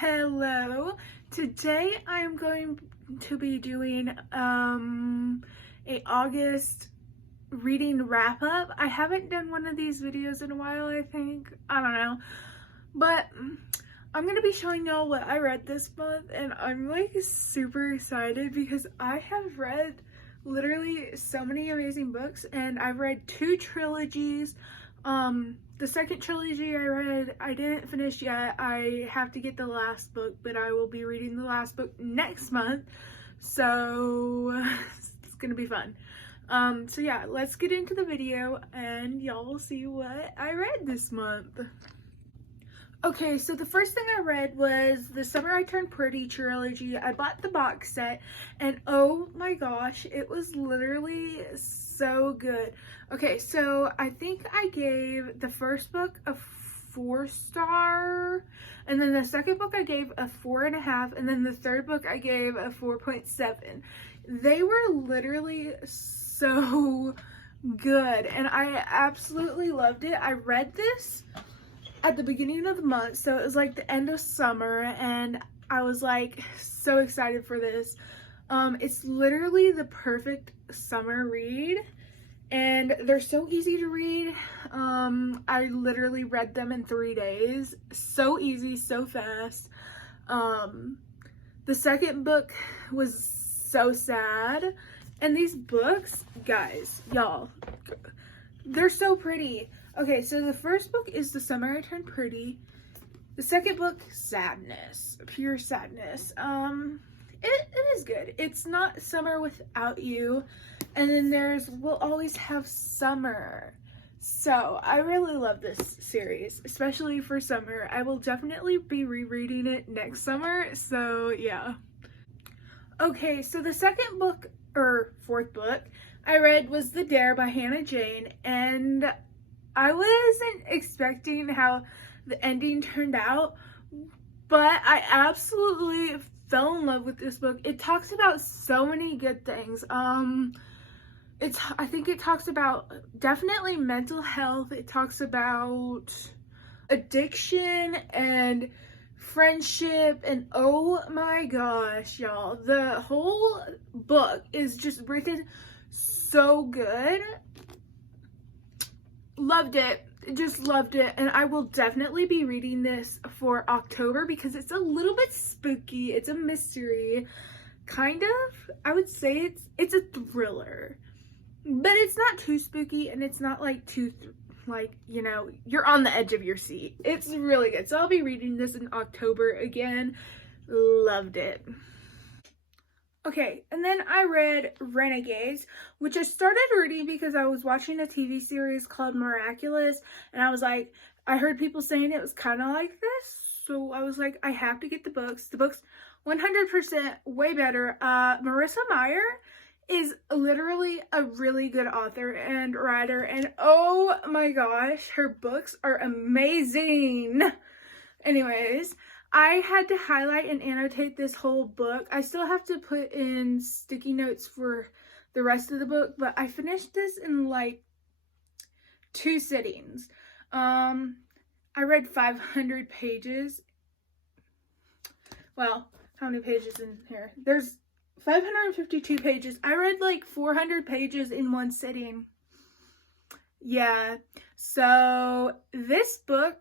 Hello. Today I am going to be doing a August reading wrap up. I haven't done one of these videos in a while, I think. I don't know. But I'm going to be showing y'all what I read this month, and I'm like super excited because I have read literally so many amazing books, and I've read 2 trilogies. The second trilogy I read, I didn't finish yet. I have to get the last book, but I will be reading the last book next month. So it's gonna be fun. So yeah, let's get into the video and y'all will see what I read this month. Okay, so the first thing I read was The Summer I Turned Pretty trilogy. I bought the box set and oh my gosh, it was literally so good. Okay, so I think I gave the first book a 4-star, and then the second book I gave a 4.5, and then the third book I gave a 4.7. They were literally so good and I absolutely loved it. I read this at the beginning of the month, so it was like the end of summer, and I was like so excited for this. It's literally the perfect summer read, and they're so easy to read. I literally read them in 3 days. So easy, so fast. The second book was so sad, and these books, guys, y'all, they're so pretty. Okay, so the first book is The Summer I Turned Pretty. The second book, sadness, pure sadness. It is good. It's not Summer Without You. And then there's We'll Always Have Summer. So I really love this series, especially for summer. I will definitely be rereading it next summer. So yeah. Okay, so the second book, or fourth book, I read was The Dare by Hannah Jane, and I wasn't expecting how the ending turned out, but I absolutely fell in love with this book. It talks about so many good things. I think it talks about definitely mental health. It talks about addiction and friendship, and oh my gosh, y'all, the whole book is just written so good. Loved it, just loved it, and I will definitely be reading this for October because it's a little bit spooky. It's a mystery, kind of. I would say it's a thriller, but it's not too spooky, and it's not like too like, you know, you're on the edge of your seat. It's really good. So I'll be reading this in October again. Loved it. Okay, and then I read Renegades, which I started reading because I was watching a TV series called Miraculous, and I was like, I heard people saying it was kind of like this, so I was like, I have to get the books. The book's 100% way better. Marissa Meyer is literally a really good author and writer, and oh my gosh, her books are amazing. Anyways, I had to highlight and annotate this whole book. I still have to put in sticky notes for the rest of the book, but I finished this in like 2 sittings. I read 500 pages. Well, how many pages in here? There's 552 pages. I read like 400 pages in 1 sitting. Yeah, so this book,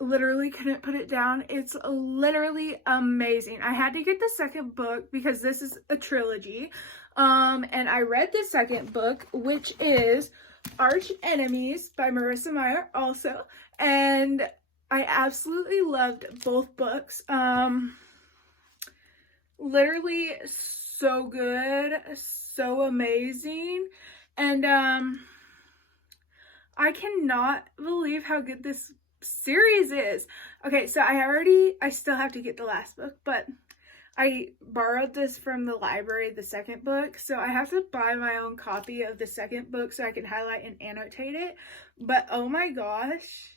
literally couldn't put it down. It's literally amazing. I had to get the second book because this is a trilogy. And I read the second book, which is Archenemies by Marissa Meyer also. And I absolutely loved both books. Literally so good, so amazing. And I cannot believe how good this series is. Okay, so I still have to get the last book, but I borrowed this from the library, the second book, so I have to buy my own copy of the second book so I can highlight and annotate it. But oh my gosh,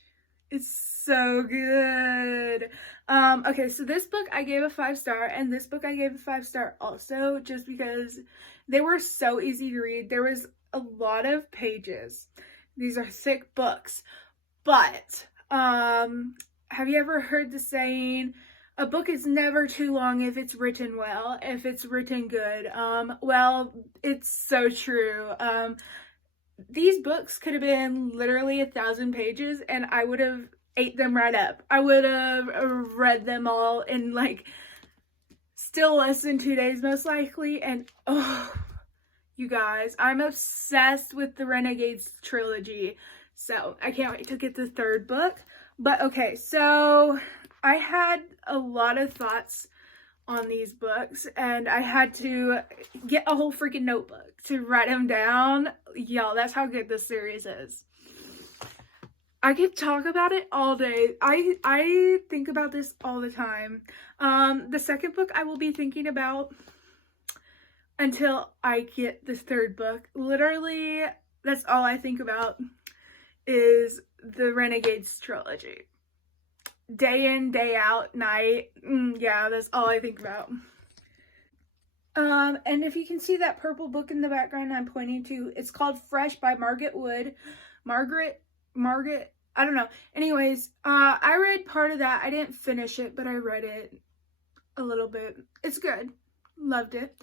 it's so good. Okay, so this book I gave a 5-star, and this book I gave a 5-star also, just because they were so easy to read. There was a lot of pages. These are thick books, but have you ever heard the saying, a book is never too long if it's written well, if it's written good. Well, it's so true. These books could have been literally 1,000 pages and I would have ate them right up. I would have read them all in like still less than 2 days most likely. And oh, you guys, I'm obsessed with the Renegades trilogy. So I can't wait to get the third book. But okay, so I had a lot of thoughts on these books and I had to get a whole freaking notebook to write them down. Y'all, that's how good this series is. I could talk about it all day. I think about this all the time. The second book I will be thinking about until I get the third book. Literally, that's all I think about is the Renegades trilogy. Day in, day out, night. Yeah, that's all I think about. And if you can see that purple book in the background I'm pointing to, it's called Fresh by Margaret Wood. Margaret, I don't know. Anyways, I read part of that. I didn't finish it, but I read it a little bit. It's good. Loved it.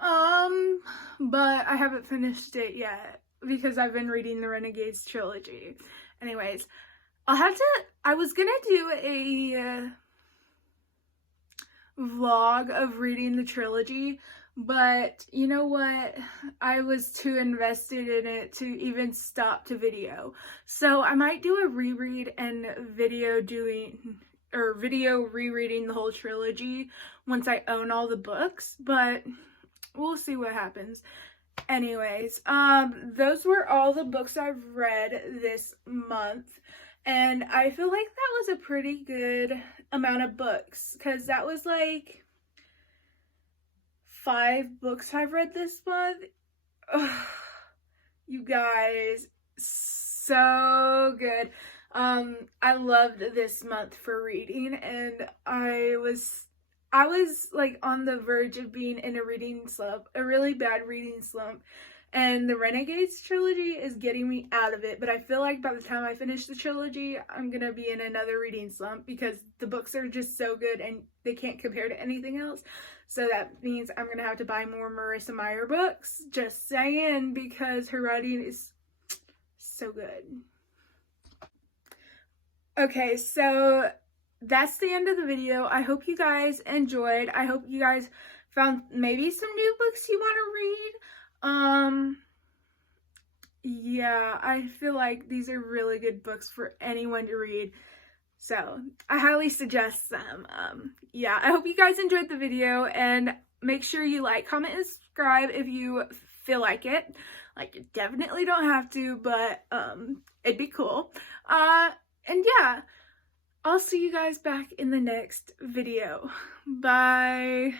But I haven't finished it yet because I've been reading the Renegades trilogy. Anyways, I was gonna do a vlog of reading the trilogy, but you know what? I was too invested in it to even stop to video. So I might do a reread and video rereading the whole trilogy once I own all the books, but we'll see what happens. Anyways, those were all the books I've read this month. And I feel like that was a pretty good amount of books because that was like 5 books I've read this month. Ugh, you guys, so good. I loved this month for reading and I was like on the verge of being in a reading slump, a really bad reading slump. And the Renegades trilogy is getting me out of it. But I feel like by the time I finish the trilogy, I'm going to be in another reading slump because the books are just so good and they can't compare to anything else. So that means I'm going to have to buy more Marissa Meyer books. Just saying, because her writing is so good. Okay, so that's the end of the video. I hope you guys enjoyed. I hope you guys found maybe some new books you want to read. Yeah, I feel like these are really good books for anyone to read. So I highly suggest them. Yeah, I hope you guys enjoyed the video and make sure you like, comment, and subscribe if you feel like it. Like, you definitely don't have to, but it'd be cool. And yeah, I'll see you guys back in the next video. Bye.